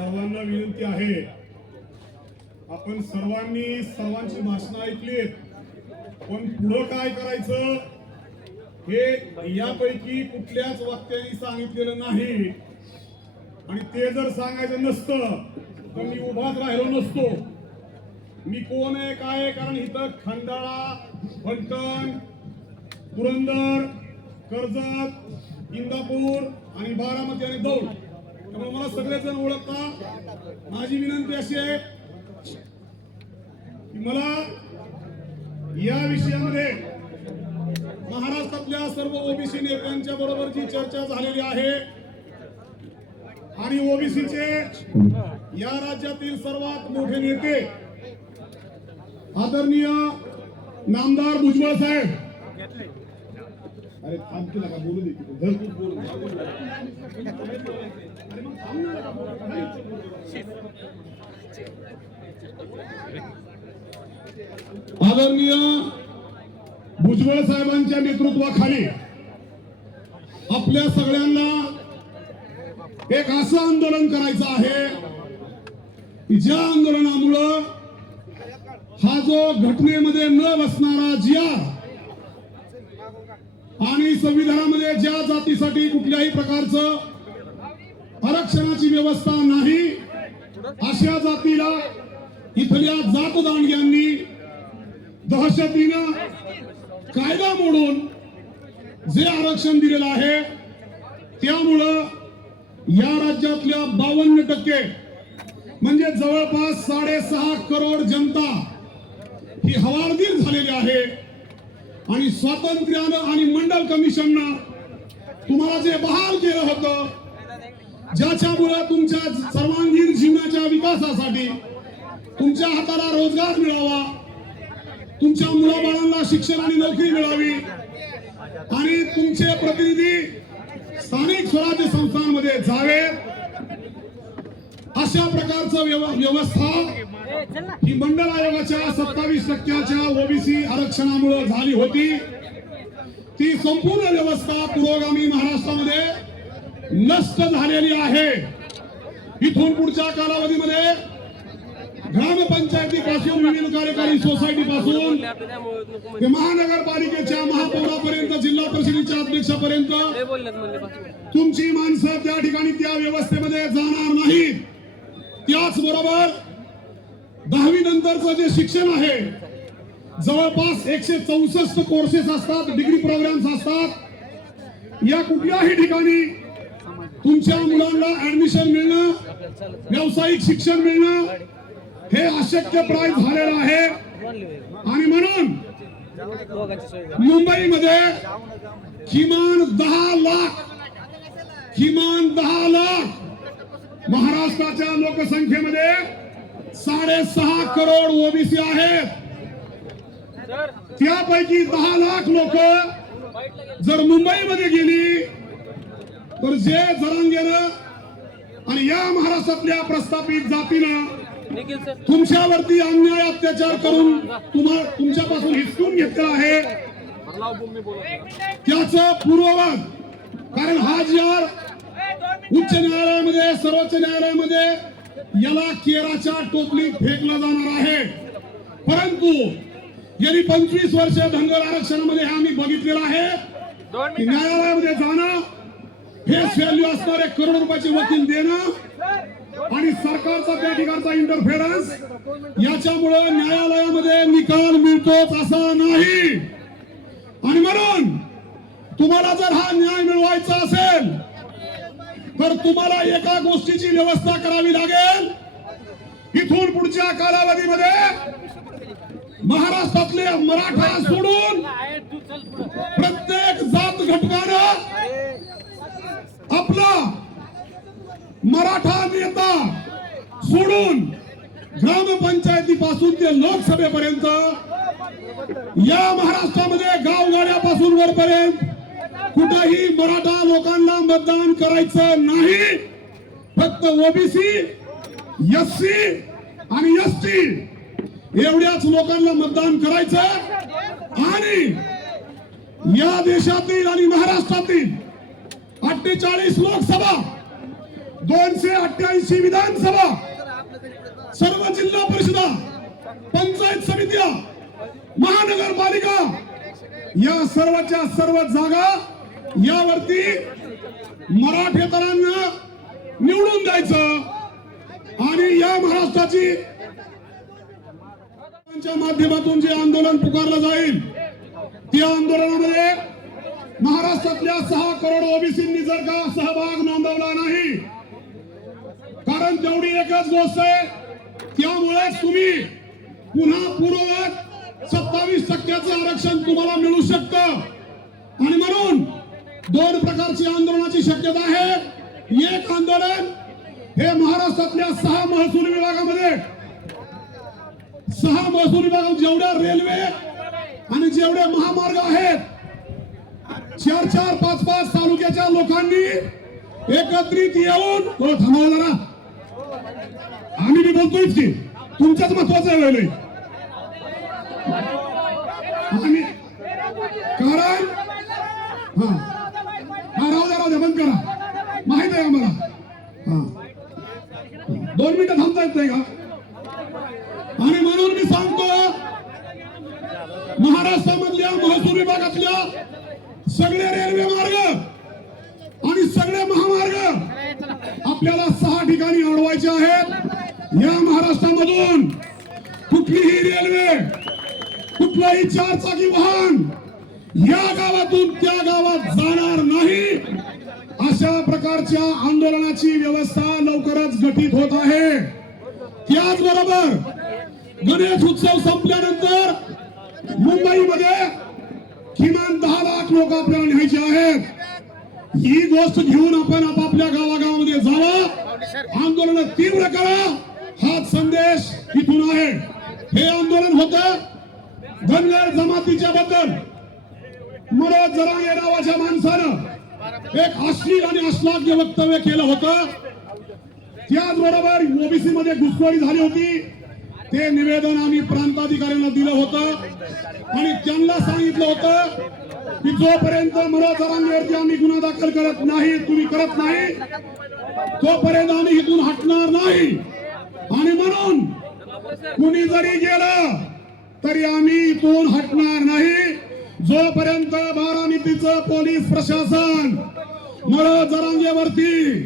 सर्वांना विनंती आहे. आपण सर्वांनी सर्वांची भाषणं ऐकलीत. पण पुढं काय करायचं? हे यापैकी कुठल्याच वक्त्यांनी सांगितलेलं नाही. आणि ते जर सांगायचं नसतं तर मी उभाच राहिलो नसतो. मी कोण आहे काय आहे? कारण इथं खंडाळा फलटण पुरंदर कर्जत इंदापूर आणि बारामती आणि दौड. त्यामुळे मला सगळेजण ओळखता. माझी विनंती अशी आहे की मला या विषयामध्ये महाराष्ट्रातल्या सर्व ओबीसी नेत्यांच्या बरोबर जी चर्चा झालेली आहे आणि ओबीसीचे या राज्यातील सर्वात मोठे नेते आदरणीय नामदार भुजबळ साहेब. अरे थांबतील का बोलू दे आदरणीय भुजबळ साहेबांच्या नेतृत्वाखाली आपल्या सगळ्यांना एक असं आंदोलन करायचं आहे की ज्या आंदोलनामुळं हा जो घटनेमध्ये न बसणारा जिया आणि संविधानामध्ये ज्या जातीसाठी कुठल्याही प्रकारचं आरक्षणाची व्यवस्था नाही. अशा जातीला इथल्या जात दांडग्यांनी दहशतीनं कायदा मोडून जे आरक्षण दिलेलं आहे त्यामुळं या राज्यातल्या बावन्न टक्के म्हणजे जवळपास साडेसहा करोड जनता ही हवालदिल झालेली आहे. आणि स्वातंत्र्यानं आणि मंडल कमिशननं तुम्हाला जे बहाल केलं होतं ज्याच्यामुळे तुमच्या सर्वांगीण जीवनाच्या विकासासाठी तुमच्या हाताला रोजगार मिळावा तुमच्या मुलाबाळांना शिक्षण आणि नोकरी मिळावी आणि तुमचे प्रतिनिधी स्थानिक स्वराज्य संस्थांमध्ये जावे अशा प्रकारचं व्यवस्था ही मंडळ आयोगाच्या सत्तावीस टक्क्याच्या ओबीसी आरक्षणामुळे झाली होती. ती संपूर्ण व्यवस्था पुरोगामी महाराष्ट्रामध्ये नष्ट झालेली आहे. इथून पुढच्या कालावधीमध्ये ग्रामपंचायतीपासून विविध कार्यकारी सोसायटी पासून ते महानगरपालिकेच्या महापौरापर्यंत जिल्हा परिषदेच्या अध्यक्षापर्यंत तुमची माणसं त्या ठिकाणी त्या व्यवस्थेमध्ये जाणार नाहीत. त्याचबरोबर दहावी नंतरचं जे शिक्षण आहे जवळपास एकशे चौसष्ट कोर्सेस असतात डिग्री प्रोग्राम्स असतात. या कुठल्याही ठिकाणी तुमच्या मुलांना ऍडमिशन मिळणं व्यावसायिक शिक्षण मिळणं हे अशक्य प्राय झालेलं आहे. आणि म्हणून मुंबईमध्ये किमान दहा लाख किमान दहा लाख महाराष्ट्राच्या लोकसंख्येमध्ये साडेसहा करोड ओबीसी आहेत. त्यापैकी दहा लाख लोक जर मुंबईमध्ये गेली तर जे जरांगेनं आणि या महाराष्ट्रातल्या प्रस्थापित जातीनं तुमच्यावरती अन्याय अत्याचार करून तुम्हा तुमच्यापासून हिसकून घेतलेला आहे. त्याचं पूर्ववत कारण हा जी आर उच्च न्यायालयामध्ये सर्वोच्च न्यायालयामध्ये याला केराच्या टोपलीत फेकला जाणार आहे. परंतु गेली पंचवीस वर्ष धनगर आरक्षणामध्ये हे आम्ही बघितलेलं आहे. न्यायालयामध्ये जाणं फेस व्हॅल्यू असणारे करोड रुपयाचे वकील देणं आणि सरकारचा त्या ठिकाणचा इंटरफेरन्स याच्यामुळं न्यायालयामध्ये निकाल मिळतोच असा नाही. आणि म्हणून तुम्हाला जर हा न्याय मिळवायचा असेल तर तुम्हाला एका गोष्टीची व्यवस्था करावी लागेल. इथून पुढच्या कालावधीमध्ये महाराष्ट्रातले मराठा सोडून प्रत्येक जात घटकानं मराठा नेता सोडून ग्रामपंचायतीपासून ते लोकसभेपर्यंत या महाराष्ट्रामध्ये गावगाड्यापासून वरपर्यंत कुठेही मराठा लोकांना मतदान करायचं नाही. फक्त ओबीसी एस सी आणि एस टी एवढ्याच लोकांना मतदान करायचं आणि या देशातील आणि महाराष्ट्रातील अठ्ठेचाळीस लोकसभा दोनशे अठ्ठ्याऐंशी विधानसभा सर्व जिल्हा परिषदा पंचायत समित्या महानगरपालिका या सर्वच्या सर्व जागा यावरती मराठेतरांना निवडून द्यायचं. आणि या महाराष्ट्राची माध्यमातून जे आंदोलन पुकारलं जाईल त्या आंदोलनामध्ये महाराष्ट्रातल्या सहा करोड ओबीसींनी जर का सहभाग नोंदवला नाही कारण तेवढी एकच गोष्ट आहे. त्यामुळे तुम्ही पुन्हा पूर्ववत सत्तावीस टक्क्याचं आरक्षण तुम्हाला मिळू शकतं. आणि म्हणून दोन प्रकारची आंदोलनाची शक्यता आहे. एक आंदोलन हे महाराष्ट्रातल्या सहा महसूल विभागामध्ये. सहा महसूल विभागात जेवढ्या रेल्वे आणि जेवढे महामार्ग आहेत चार चार पाच पाच तालुक्याच्या लोकांनी एकत्रित येऊन हो थांबवा बोलतोय की. तुमच्याच महत्वाचं आहे वेळ आम्ही म्हणजे कारण हा. हा राहू द्या राहू द्या बंद करा. माहीत आहे आम्हाला हा. दोन मिनिटं थांबता येत नाही का? आणि म्हणून मी सांगतो महाराष्ट्रामधल्या महसूल विभागातल्या सगळे रेल्वे मार्ग आणि सगळे महामार्ग आपल्याला सहा ठिकाणी अडवायचे आहेत. या महाराष्ट्रामधून कुठलीही रेल्वे कुठलाही चार चाकी वाहन या गावातून त्या गावात जाणार नाही. अशा प्रकारच्या आंदोलनाची व्यवस्था लवकरच गठीत होत आहे. त्याचबरोबर गणेश उत्सव संपल्यानंतर मुंबईमध्ये किमान दहा लाख लोक आपल्याला न्यायचे आहेत. ही गोष्ट घेऊन आपण आपापल्या गावागावामध्ये जावा. आंदोलन तीव्र करा. हाच संदेश इथून आहे. हे आंदोलन होत. धनगर जमातीच्या बद्दल. मनोज जरांगे नावाच्या माणसानं एक अश्लील आणि अश्लाघ्य वक्तव्य केलं होतं. त्याचबरोबर ओबीसी मध्ये घुसखोरी झाली होती. ते निवेदन आम्ही प्रांताधिकाऱ्यांना दिलं होतं. आणि त्यांना सांगितलं होतं की जोपर्यंत मनोज जरांगेवरती आम्ही गुन्हा दाखल करत नाही तुम्ही करत नाही तोपर्यंत आम्ही इथून हटणार नाही. आणि म्हणून कुणी जरी गेलं तरी आम्ही इथून हटणार नाही. जोपर्यंत बारामितीचं पोलीस प्रशासन मनोज जरांगेवरती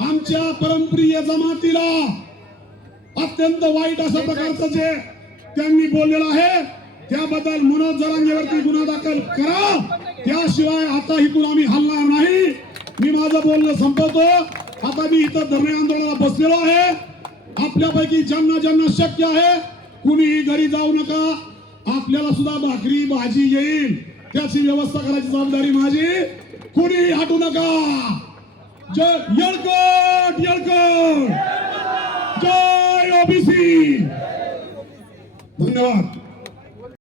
आमच्या परमप्रिय जमातीला अत्यंत वाईट अशा प्रकारचं जे त्यांनी बोललेलं आहे त्याबद्दल मनोज जरांगेवरती गुन्हा दाखल करा. त्याशिवाय आता इथून आम्ही हलणार नाही. मी माझं बोलणं संपवतो. आता मी इथं धरणे आंदोलनाला बसलेलो आहे. आपल्यापैकी ज्यांना ज्यांना शक्य आहे कुणीही घरी जाऊ नका. आपल्याला सुद्धा भाकरी भाजी येईल. त्याची व्यवस्था करायची जबाबदारी माझी. कुणीही हटू नका. जय येळकट येळकोट. जय ओबीसी. धन्यवाद.